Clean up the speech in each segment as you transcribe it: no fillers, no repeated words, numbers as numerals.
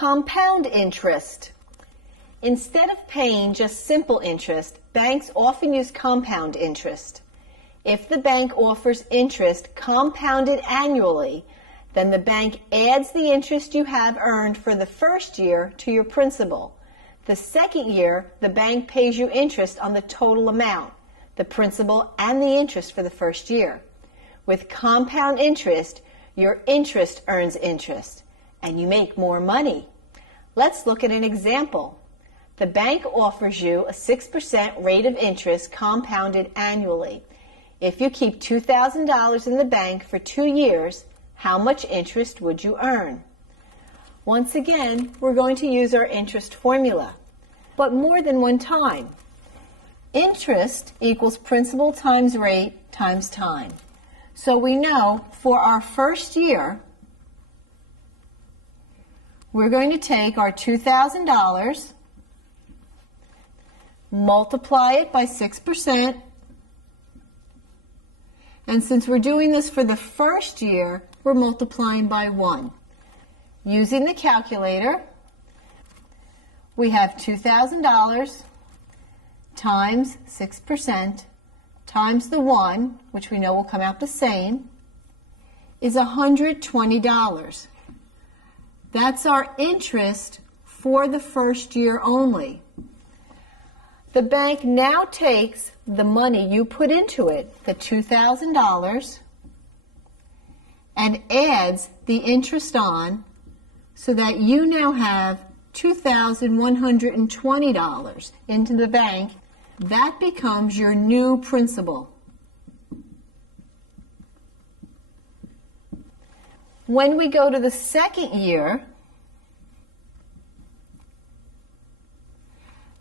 compound interest. Instead of paying just simple interest, banks often use compound interest. If the bank offers interest compounded annually, then the bank adds the interest you have earned for the first year to your principal. The second year, the bank pays you interest on the total amount, the principal and the interest for the first year. With compound interest, your interest earns interest, and you make more money. Let's look at an example. The bank offers you a 6% rate of interest compounded annually. If you keep $2,000 in the bank for 2 years, how much interest would you earn? Once again, we're going to use our interest formula, but more than one time. Interest equals principal times rate times time. So we know for our first year, we're going to take our $2,000, multiply it by 6%, and since we're doing this for the first year, we're multiplying by 1. Using the calculator, we have $2,000 times 6% times the 1, which we know will come out the same, is $120. That's our interest for the first year only. The bank now takes the money you put into it, the $2,000, and adds the interest on so that you now have $2,120 into the bank. That becomes your new principal. When we go to the second year,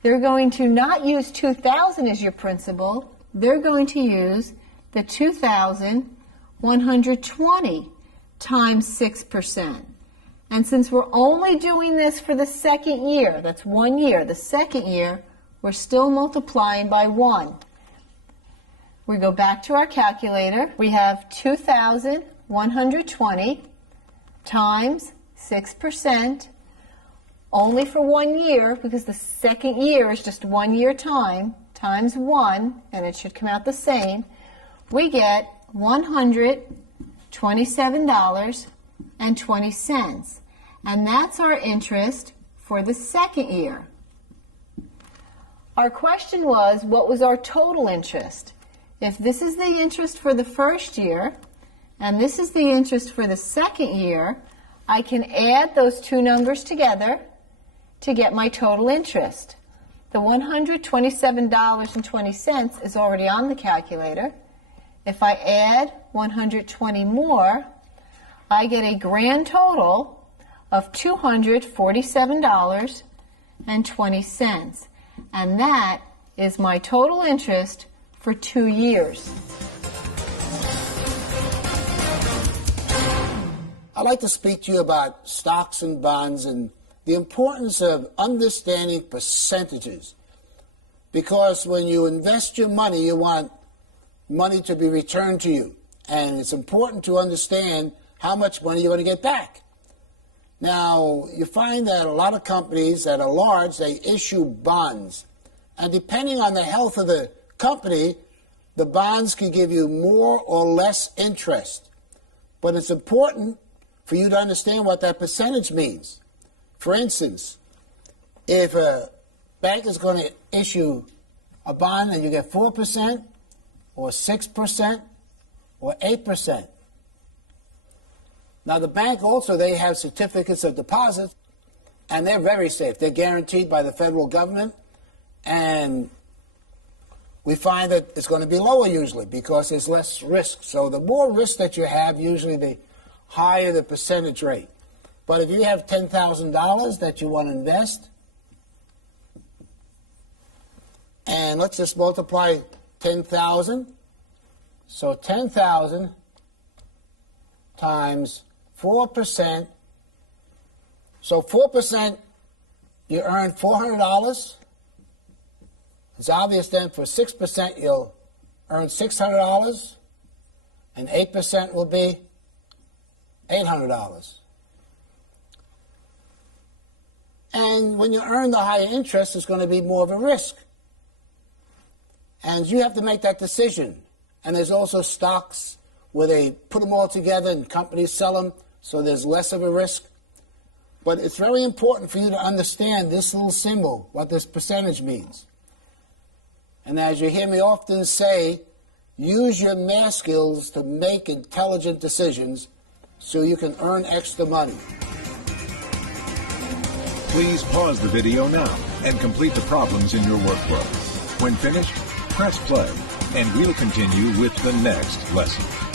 they're going to not use $2,000 as your principal. They're going to use the $2,120 times 6%. And since we're only doing this for the second year, that's 1 year, the second year, we're still multiplying by 1. We go back to our calculator. We have 2,120 times 6%, only for 1 year, because the second year is just 1 year time, times 1, and it should come out the same. We get $127.20, and that's our interest for the second year. Our question was, what was our total interest? If this is the interest for the first year, and this is the interest for the second year, I can add those two numbers together to get my total interest. The $127.20 is already on the calculator. If I add 120 more, I get a grand total of $247.20. And that is my total interest for 2 years. I'd like to speak to you about stocks and bonds and the importance of understanding percentages. Because when you invest your money, you want money to be returned to you. And it's important to understand how much money you're going to get back. Now, you find that a lot of companies that are large, they issue bonds. And depending on the health of the company, the bonds can give you more or less interest. But it's important for you to understand what that percentage means. For instance, if a bank is going to issue a bond and you get 4% or 6% or 8%. Now, the bank also, they have certificates of deposit, and they're very safe. They're guaranteed by the federal government, and we find that it's going to be lower usually because there's less risk. So the more risk that you have, usually the higher the percentage rate. But if you have $10,000 that you want to invest, and let's just multiply 10,000. So 10,000 times 4%. So 4%, you earn $400. It's obvious then for 6% you'll earn $600, and 8% will be $800. And when you earn the higher interest, it's going to be more of a risk. And you have to make that decision. And there's also stocks where they put them all together and companies sell them, so there's less of a risk. But it's very important for you to understand this little symbol, what this percentage means. And as you hear me often say, use your math skills to make intelligent decisions so you can earn extra money. Please pause the video now and complete the problems in your workflow. When finished, press play, and we'll continue with the next lesson.